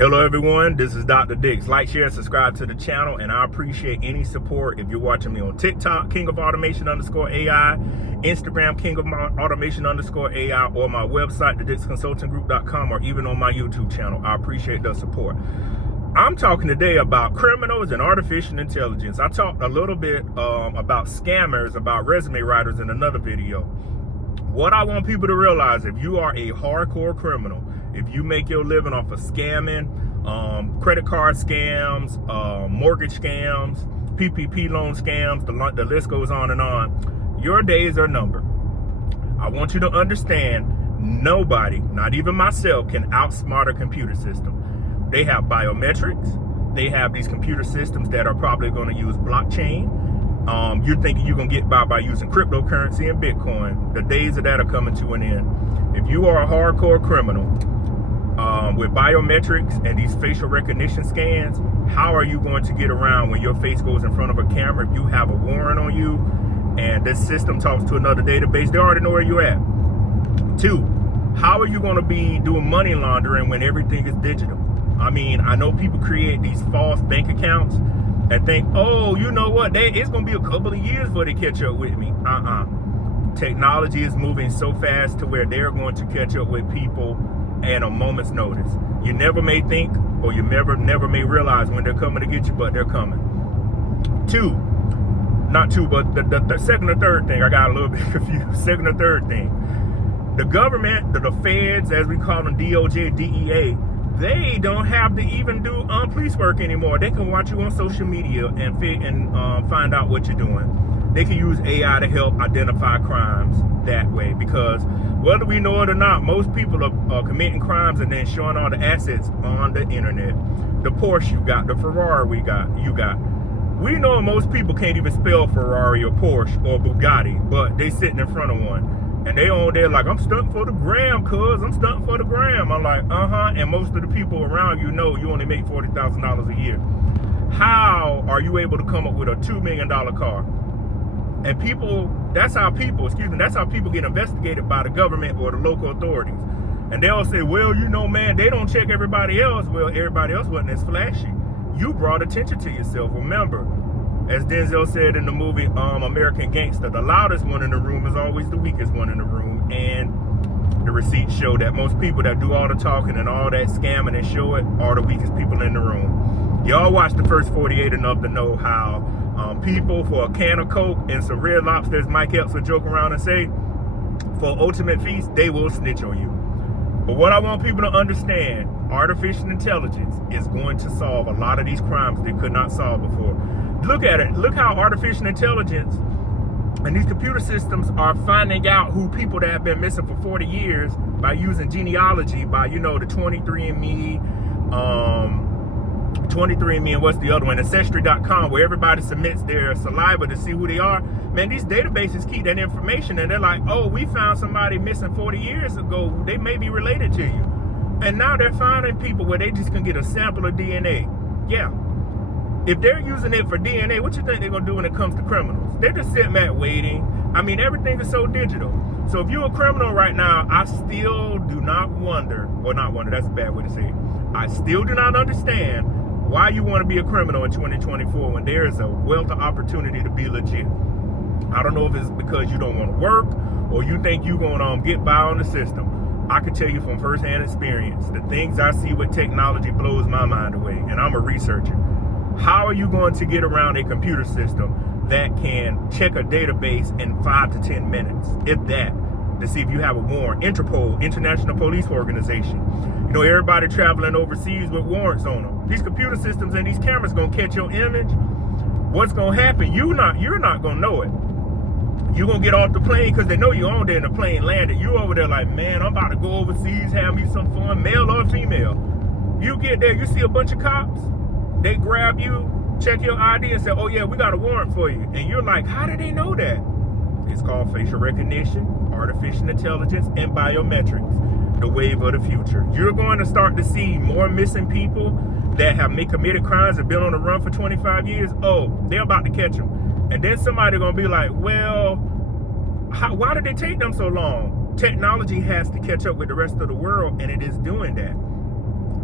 Hello everyone, this is Dr. Dicks. Like, share, and subscribe to the channel, and I appreciate any support. If you're watching me on TikTok, King of Automation _AI, Instagram, King of Automation _AI, or my website, drdicks or even on my YouTube channel, I appreciate the support. I'm talking today about criminals and artificial intelligence. I talked a little bit about scammers, about resume writers in another video. What I want people to realize, if you are a hardcore criminal, if you make your living off of scamming, credit card scams, mortgage scams, PPP loan scams, the list goes on and on, your days are numbered. I want you to understand, nobody, not even myself, can outsmart a computer system. They have biometrics. They have these computer systems that are probably going to use blockchain. You're thinking you're going to get by using cryptocurrency and Bitcoin. The days of that are coming to an end. If you are a hardcore criminal with biometrics and these facial recognition scans, how are you going to get around when your face goes in front of a camera? If you have a warrant on you and this system talks to another database, they already know where you're at. 2, how are you going to be doing money laundering when everything is digital? I mean, I know people create these false bank accounts and think, oh, you know what, it's going to be a couple of years before they catch up with me. Technology is moving so fast to where they're going to catch up with people at a moment's notice. You never may think, or you never may realize when they're coming to get you, but they're coming. 2, not 2, but the second or third thing, I got a little bit confused. Second or third thing, the government, the feds, as we call them, DOJ, DEA, they don't have to even do police work anymore. They can watch you on social media and find out what you're doing. They can use AI to help identify crimes that way, because whether we know it or not, most people are committing crimes and then showing all the assets on the internet. The Porsche you got, the Ferrari you got. We know most people can't even spell Ferrari or Porsche or Bugatti, but they sitting in front of one. And they on there like, I'm stunting for the gram, cuz. I'm stunting for the gram. I'm like, and most of the people around you know you only make $40,000 a year. How are you able to come up with a $2 million car? And that's how people get investigated by the government or the local authorities. And they'll say, well, you know, man, they don't check everybody else. Well, everybody else wasn't as flashy. You brought attention to yourself. Remember, as Denzel said in the movie American Gangster, the loudest one in the room is always the weakest one in the room. And the receipts show that most people that do all the talking and all that scamming and show it are the weakest people in the room. Y'all watch the first 48 enough to know how people for a can of Coke and some Red Lobsters, Mike Epps will joke around and say, for ultimate feast, they will snitch on you. But what I want people to understand, artificial intelligence is going to solve a lot of these crimes they could not solve before. Look at it. Look how artificial intelligence and these computer systems are finding out who people that have been missing for 40 years by using genealogy, by, the 23andMe, and what's the other one, Ancestry.com, where everybody submits their saliva to see who they are. Man, these databases keep that information, and they're like, oh, we found somebody missing 40 years ago. They may be related to you. And now they're finding people where they just can get a sample of DNA. Yeah. If they're using it for DNA, what you think they're going to do when it comes to criminals? They're just sitting back waiting. I mean, everything is so digital. So if you're a criminal right now, I still do not that's a bad way to say it. I still do not understand why you want to be a criminal in 2024 when there is a wealth of opportunity to be legit. I don't know if it's because you don't want to work or you think you're going to get by on the system. I can tell you from firsthand experience, the things I see with technology blows my mind away, and I'm a researcher. How are you going to get around a computer system that can check a database in 5 to 10 minutes, if that, to see if you have a warrant? Interpol, International Police Organization. Everybody traveling overseas with warrants on them. These computer systems and these cameras going to catch your image. What's going to happen? You're not going to know it. You're going to get off the plane because they know you're on there and the plane landed. You over there like, man, I'm about to go overseas, have me some fun, male or female. You get there, you see a bunch of cops. They grab you, check your ID and say, oh yeah, we got a warrant for you. And you're like, how did they know that? It's called facial recognition, artificial intelligence, and biometrics, the wave of the future. You're going to start to see more missing people that have committed crimes and been on the run for 25 years. Oh, they're about to catch them. And then somebody going to be like, well, why did they take them so long? Technology has to catch up with the rest of the world, and it is doing that.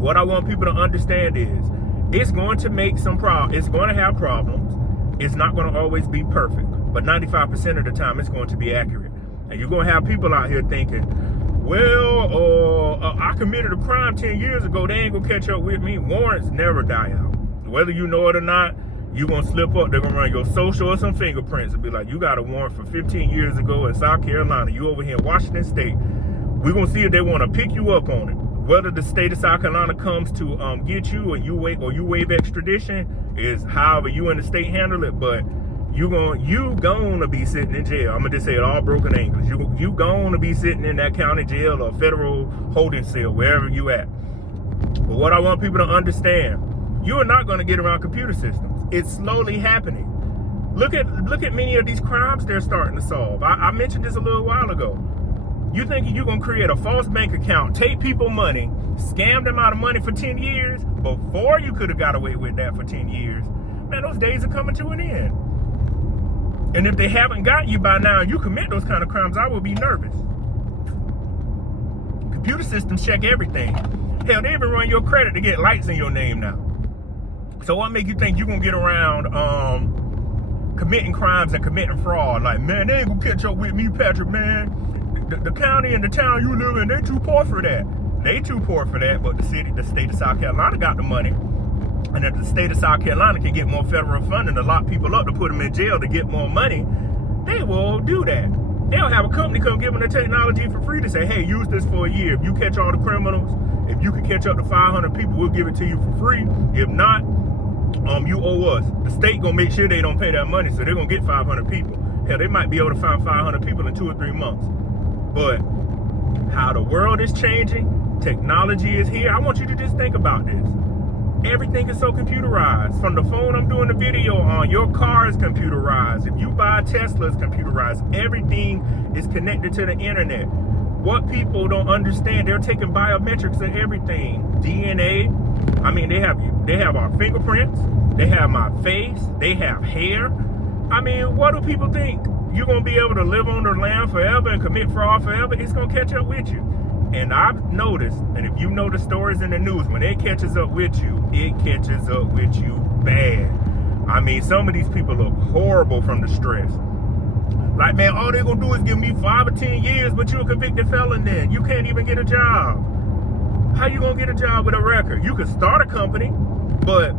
What I want people to understand is it's going to make some problems. It's going to have problems. It's not going to always be perfect, but 95% of the time it's going to be accurate. And you're going to have people out here thinking, well, I committed a crime 10 years ago. They ain't going to catch up with me. Warrants never die out. Whether you know it or not, you're going to slip up. They're going to run your social or some fingerprints and be like, you got a warrant for 15 years ago in South Carolina. You over here in Washington State. We're going to see if they want to pick you up on it. Whether the state of South Carolina comes to get you and you waive extradition is however you and the state handle it, but you gonna be sitting in jail. I'm gonna just say it all broken English. You gonna be sitting in that county jail or federal holding cell, wherever you at. But what I want people to understand, you are not gonna get around computer systems. It's slowly happening. Look at many of these crimes they're starting to solve. I mentioned this a little while ago. You think you're going to create a false bank account, take people money, scam them out of money for 10 years before you could have got away with that for 10 years. Man, those days are coming to an end. And if they haven't got you by now and you commit those kind of crimes, I will be nervous. Computer systems check everything. Hell, they even run your credit to get lights in your name now. So what make you think you're going to get around committing crimes and committing fraud? Like, man, they ain't going to catch up with me, Patrick, man. The county and the town you live in, they too poor for that. They too poor for that, but the state of South Carolina got the money. And if the state of South Carolina can get more federal funding to lock people up to put them in jail to get more money, they will do that. They'll have a company come give them the technology for free to say, hey, use this for a year. If you catch all the criminals, if you can catch up to 500 people, we'll give it to you for free. If not, you owe us. The state gonna make sure they don't pay that money, so they're gonna get 500 people. Hell, they might be able to find 500 people in 2 or 3 months. But how the world is changing, technology is here. I want you to just think about this. Everything is so computerized. From the phone I'm doing the video on, your car is computerized. If you buy a Tesla, it's computerized. Everything is connected to the internet. What people don't understand, they're taking biometrics of everything. DNA. I mean, they have our fingerprints. They have my face. They have hair. I mean, what do people think? You're going to be able to live on their land forever and commit fraud forever? It's going to catch up with you. And I've noticed, and if you know the stories in the news, when it catches up with you, it catches up with you bad. I mean, some of these people look horrible from the stress. Like, man, all they're going to do is give me 5 or 10 years, but you're a convicted felon then. You can't even get a job. How you going to get a job with a record? You could start a company, but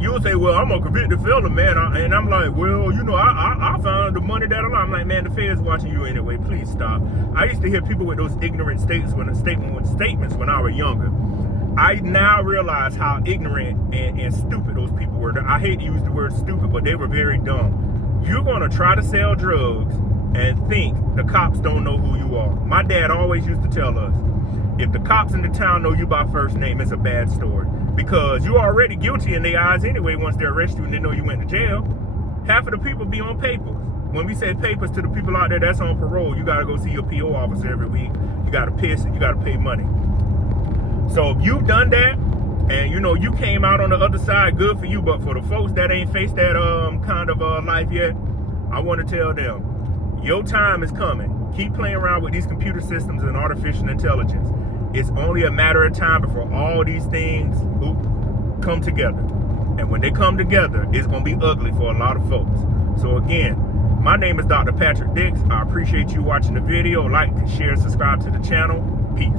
you'll say, well, I'm a convicted felon, man. And I'm like, well, you know, I found the money that I'm like, man, the Fed's watching you anyway. Please stop. I used to hear people with those ignorant statements when I was younger. I now realize how ignorant and stupid those people were. I hate to use the word stupid, but they were very dumb. You're going to try to sell drugs and think the cops don't know who you are. My dad always used to tell us, if the cops in the town know you by first name, it's a bad story. Because you're already guilty in their eyes anyway once they arrest you and they know you went to jail. Half of the people be on papers. When we say papers to the people out there that's on parole, you got to go see your PO officer every week. You got to piss and you got to pay money. So if you've done that and, you know, you came out on the other side, good for you. But for the folks that ain't faced that kind of life yet, I want to tell them, your time is coming. Keep playing around with these computer systems and artificial intelligence. It's only a matter of time before all these things come together. And when they come together, it's going to be ugly for a lot of folks. So again, my name is Dr. Patrick Dicks. I appreciate you watching the video. Like, share, subscribe to the channel. Peace.